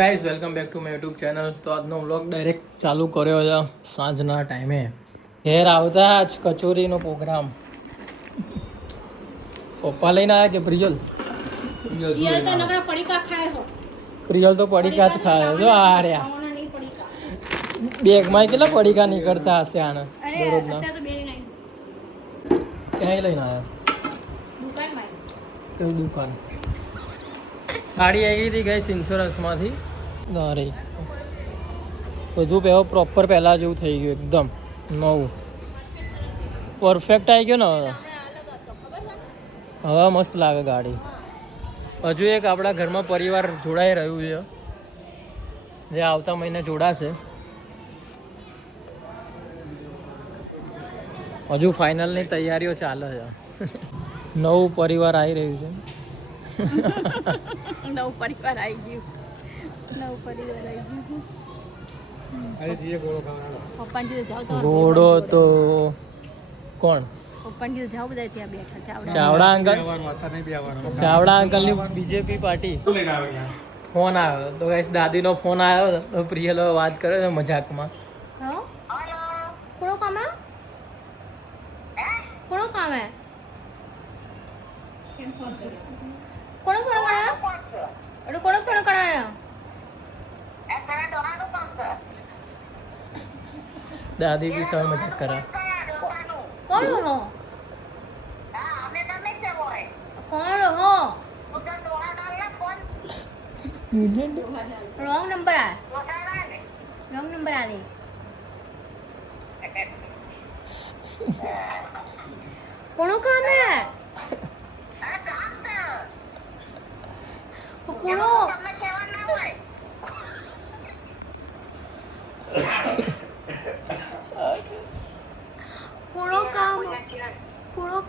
Guys welcome back to my YouTube channel. તો આજનો vlog direct ચાલુ કર્યો છે સાંજના ટાઈમે. ઘેર આવતા જ કચોરીનો પ્રોગ્રામ. પપ્પા લઈને આવ્યા કે પ્રિયલ? પ્રિયલ તો પડીકા જ ખાય. જો આ રહ્યા બેગમાં કેટલા પડીકા નીકળતા હશે આને દરરોજના. ક્યાંય લઈને આવ્યા? કઈ દુકાન? ગાડી આવી હતી ગઈ ઇન્સ્યોરન્સમાંથી. અરે બધું પ્રોપર પહેલાં જેવું થઈ ગયું, એકદમ નવું પરફેક્ટ આવી ગયો ને. હવે મસ્ત લાગે ગાડી. હજુ એક આપણા ઘરમાં પરિવાર જોડાઈ રહ્યું છે, જે આવતા મહિને જોડાશે. હજુ ફાઇનલની તૈયારીઓ ચાલે છે. નવું પરિવાર આવી રહ્યું છે. નવું પરિવાર આવી ગયું. ઘોડો તો કોણ? ચાવડા અંકલ. ચાવડા અંકલ ની બીજેપી પાર્ટી. ફોન આવ્યો તો ગાઈસ, દાદીનો ફોન આવ્યો તો પ્રિયલ વાત કરે છે મજાકમાં. દાદી બી સર મજાક કરા. रॉन्ग नंबर आ रही कोनो काम है कोनो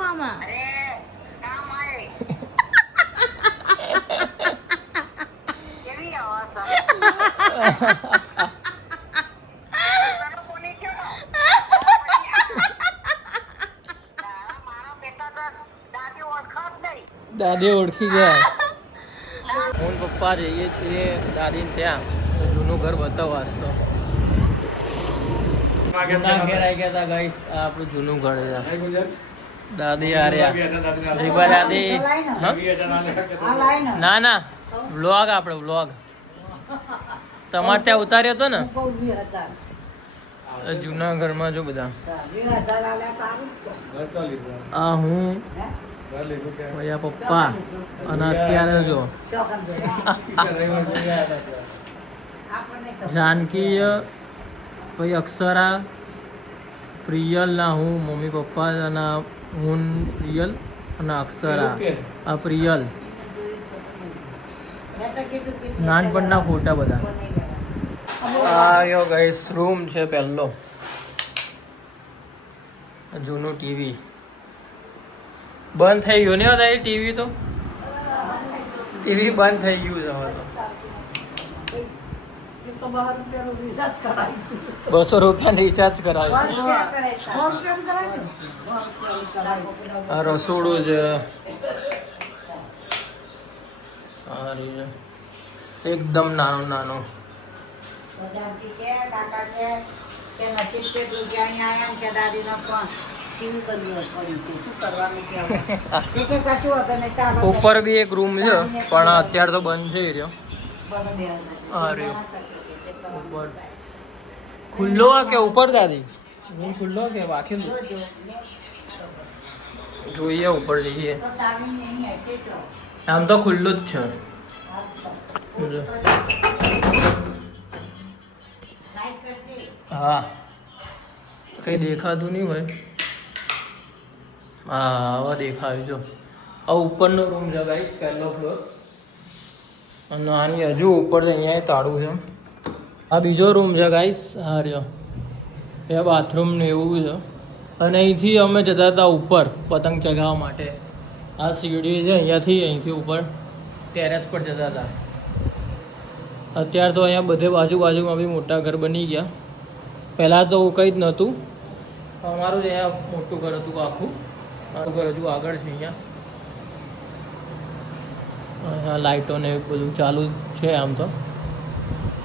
काम है. દાદી ઓળખી ગયા. હું પપ્પા જઈએ છીએ દાદીને ત્યાં. તો જૂનું ઘર બતાવો. આજ તો જૂના ઘેર આવી ગયા હતા ગાઈસ. આ આપણું જૂનું ઘર છે. દાદી આ રહ્યા. રીબા દાદી. ના ના, વ્લોગ આપણે વ્લોગ તમારે ત્યાં ઉતાર્યો હતો ને. જૂના ઘરમાં જો બધા. આ હું, ભૈયા પપ્પા, અને અત્યારે જો જાનકી, ભાઈ અક્ષરા, પ્રિયલ ના હું, મમ્મી પપ્પા અને હું, પ્રિયલ અને અક્ષરા. આ પ્રિયલ નાનપણના ફોટા બધા. આ ગાઈસ રૂમ છે પહેલો. જૂનું ટીવી બંધ થઈ ગયું ને હતા. ટીવી તો ટીવી બંધ થઈ ગયું છે હવે તો. 200 રૂપિયા રિચાર્જ કરાવ્યું. આ રસોડું છે. એકદમ નાનું નાનું. ઉપર બી એક રૂમ છે, પણ અત્યારે તો બંધ છે રહ્યો. ઉપર ખુલ્લો કે ઉપર દાદી? રૂમ ખુલ્લો કે વાંકેલું? જોઈએ, ઉપર જઈએ. આમ તો ખુલ્લું જ છે. હા, કઈ દેખાતું નહીં હોય. હા, હવે દેખાયું. જો આ ઉપરનો રૂમ છે ગાઈસ, પહેલો ફ્લોર. અને આની હજુ ઉપર છે, અહીંયા તાળું છે. આ બીજો રૂમ છે ગાઈસ. હા રહ્યો એ બાથરૂમ ને એવું છે. અને અહીંથી અમે જતા હતા ઉપર પતંગ ચગાવવા માટે. આ સીડી છે, અહીંથી ઉપર ટેરેસ પર જતા હતા. અત્યારે તો અહીંયા બધે બાજુમાં બી મોટા ઘર બની ગયા. પહેલાં તો કંઈ જ નહોતું. અમારું જ અહીંયા મોટું ઘર હતું આખું. મારું ઘર હજુ આગળ છે. અહીંયા લાઇટો ને બધું ચાલુ છે આમ તો.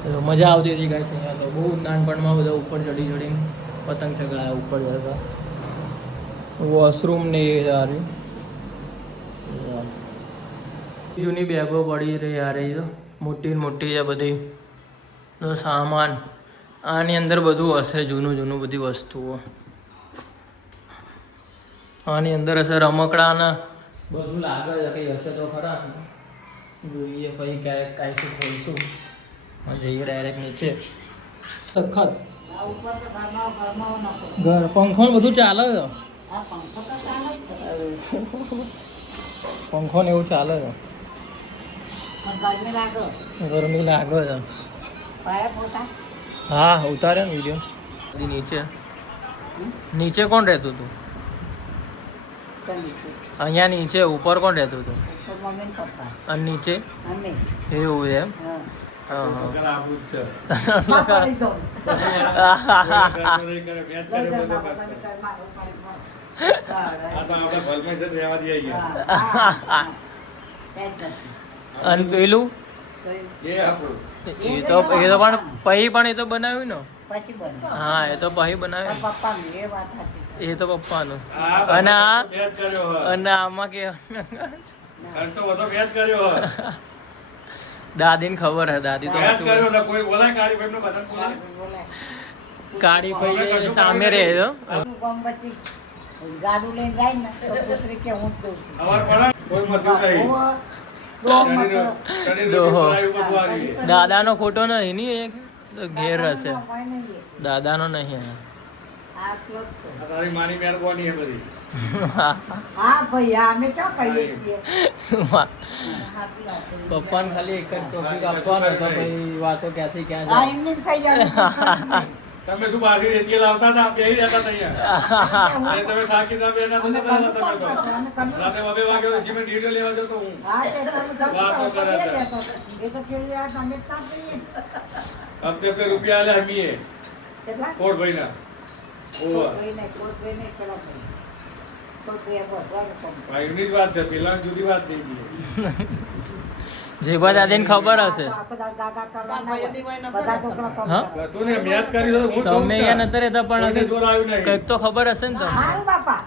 તો મજા આવતી હતી ગાઈસ અહીંયા તો બહુ નાનપણમાં બધા ઉપર ચડી ચડીને પતંગ ચગાવ્યા ઉપર જતા વોશરૂમ ને એ યાર જૂની બેગો પડી રહી યાર એ તો મોટી મોટી છે બધી તો સામાન આની અંદર બધું હશે જૂનું જૂનું બધી વસ્તુઓ આની અંદર હશે રમકડાના બધું લાગે છે કંઈ હશે તો ખરા જોઈએ પછી ક્યારેક કાંઈ ખોલશું જઈએ ડાયરેક્ટ નીચે સખત ઘર પંખો ને બધું ચાલે છે પંખો ને એવું ચાલે છે ગરમી લાગે છે હા ઉતારે ને વિડીયો નીચે નીચે કોણ રહેતું હતું અહીંયા નીચે ઉપર કોણ રહેતું હતું અને નીચે એવું છે એમ અને પેલું એ તો પણ એ તો બનાવ્યું ને હા એ તો પછી બનાવ્યું એ તો પપ્પાનું અને આમાં કે દાદીને ખબર હે દાદી તો કાળી ભાઈ સામે રહે તો ગાડું લઈને જાય ને તો પુત્રી કે હું જઉં છું દાદાનો ફોટો નહીં ની એક તો ઘેર હશે દાદાનો નહીં પપ્પાને ખાલી એક જ ટોપિક આપવાનો હતો ભાઈ વાતો ક્યાંથી ક્યાં જાય તમે શું બહારથી રેતી લાવતા હતા બેહી રહેતા અહીંયા તમે થાકી ના બેના તો નતા તમે તો રાતે 2 વાગે સિમેન્ટ ઢીલો લેવા જતો હું વાતો કરે છે એ તો કે યાર તમે તાપી હપ્તે पे रुपया आले हमी કેટલા कोट भाईना ओवा કોટ ભાઈને પેલા કોટ ભાઈ બોલવાનો ભાઈ ની જ વાત છે પેલા જુદી વાત છે જેબા દાદીને ખબર હશે શું ને મેચ કરી તો હું તમે અહીંયા નતા રહેતા પણ જોર આવ્યું નહીં કંઈક તો ખબર હશે ને તમને હારું બાપા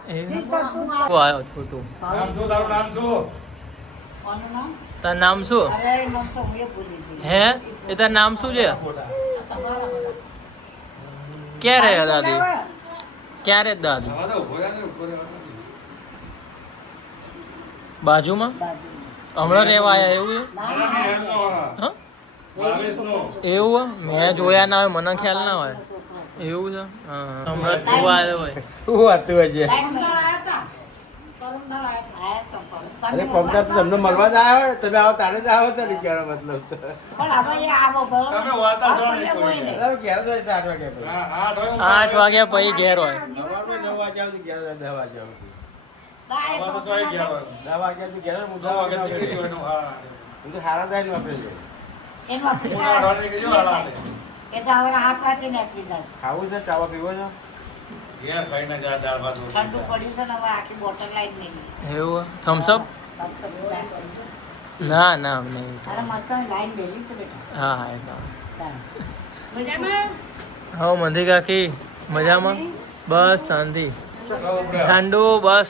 આવ્યો છોટું નામ શું તારું નામ શું કોનું નામ તાર નામ શું અરે નામ તો હું એ ભૂલી ગઈ હે એ તાર નામ શું છે ક્યાં રહે દાદી ક્યાં રહે દાદી આવા તો ઉભો રહ્યા ને ઉભો રહ્યા બાજુમાં હમણાં રહેવા આવ્યા એવું છે હા એવું મેં જોયા ના હોય મને ખ્યાલ ના હોય એવું છે હા હમણાં જોવા આવ્યો હોય શું વાતું હોય છે અરે પમદાર તો તમને મળવા જ આવ્યો ને તમે આવો તારે જ આવો છો ને કહેવાનો મતલબ તો તમે વાતા છો ને કોઈ અરે ઘેર તો 8 વાગ્યા પછી હા 8 વાગ્યા પછી ઘેર હોય સવારમાં 9 વાગ્યા સુધી ઘેર 10 વાગ્યા સુધી આવા તો ચોઈ ગયા હોય 10 વાગ્યા સુધી ઘેર હું 9 વાગે નીકળી ગયો એનો હા હું તો હારા જાય વાપરે છે પૂરા અઢવાડિયે ગયો હાલા એ તો હવે હાથ વાતી નાખી દે ખાવું છે ચાવા પીવો છો યાર ભાઈને જા દાળ ભાત ઠંડુ પડ્યું છે ને હવે આખી બોટલ લાવી નહીં એવું થમ્સઅપ ના ના નહીં અરે મસ્ત લાઈન બેલી છે બેટા હા હા એકદમ મજામાં હા મંદી કાકી મજામાં બસ શાંતિ ઠંડુ બસ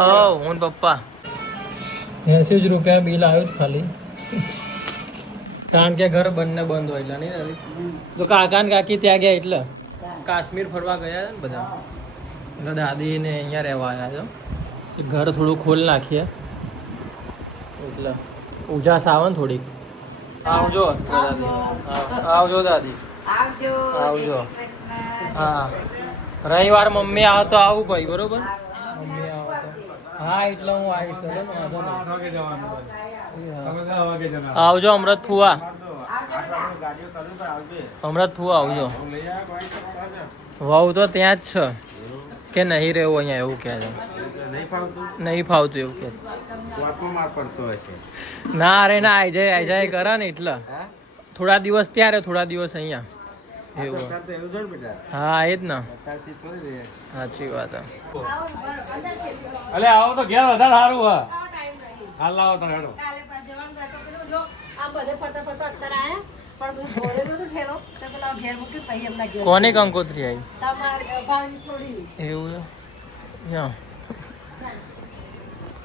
હો હું પપ્પા 80 જ રૂપિયા બિલ આવ્યું જ ખાલી કારણ કે ઘર બંને બંધ હોય એટલે નહીં તો કાકા ને કાકી ત્યાં ગયા એટલે કાશ્મીર ફરવા ગયા ને બધા એટલે દાદીને અહીંયા રહેવા આવ્યા છે ઘર થોડું ખોલ નાખીએ એટલે ઉજાસ આવે ને થોડીક આવજો દાદી આવજો દાદી આવજો આવજો. જય શ્રી કૃષ્ણ. હા રવિવાર મમ્મી આવે તો આવું ભાઈ બરોબર મમ્મી આવે તો હા એટલે હું આવીશ વાંધો નહીં. 8 વાગે જવાનું હોય તમે 10 વાગે જવાનું આવજો અમૃત ફુવા ગાડીઓ ચાલુ પર આવજે અમૃત ફુવા આવજો હું લઈ આવ્યા કોઈ તો વહુ તો ત્યાં જ છે કે નહીં રહેવું અહીંયા એવું કહે છે નહીં ફાવતું નહીં ફાવતું એવું કહે છે. વાતમાં માર પડતો હશે ના અરે ના આઈ જાય કરે ને એટલે હા થોડા દિવસ ત્યારે થોડા દિવસ અહીંયા એવું સરકાર તો એવું છે ને બેટા હા એ જ ને સરકારથી થોડી રહે સાચી વાત હે. અલે આવો તો ઘેર વધારે સારું હા હાલ લાવો તો હેડો કોને કંકોત્રી આવી તમારે એવું છે? યા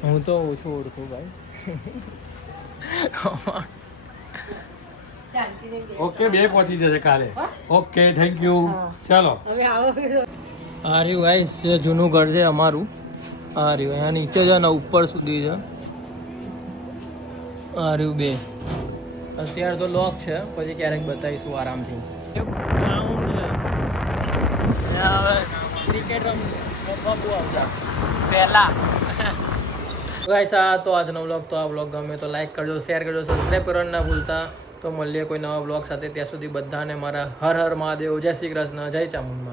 હું તો ઓછું ઓળખું ભાઈ. ઓકે બે પહોંચી જશે કાલે. Okay thank you. ચાલો હવે આવો આ રહ્યું ગાઈસ જે જૂનું ઘર છે અમારું. આ રહ્યું અહીંયા નીચે છે ને ઉપર સુધી છે. આ રહ્યું બે. અત્યારે તો લોક છે, પછી ક્યારેક બતાવીશું આરામથી. ક્રિકેટ રમવા બહુ આવતા પહેલા. ગાઈસ આ તો આજનો બ્લોગ. તો આ બ્લોગ ગમે તો લાઈક કરજો, શેર કરજો, સબસ્ક્રાઈબ કરવાનું ના ભૂલતા. તો મળીએ કોઈ નવા બ્લોગ સાથે. ત્યાં સુધી બધાને મારા હર હર મહાદેવ, જય શ્રી કૃષ્ણ, જય ચામુંડ.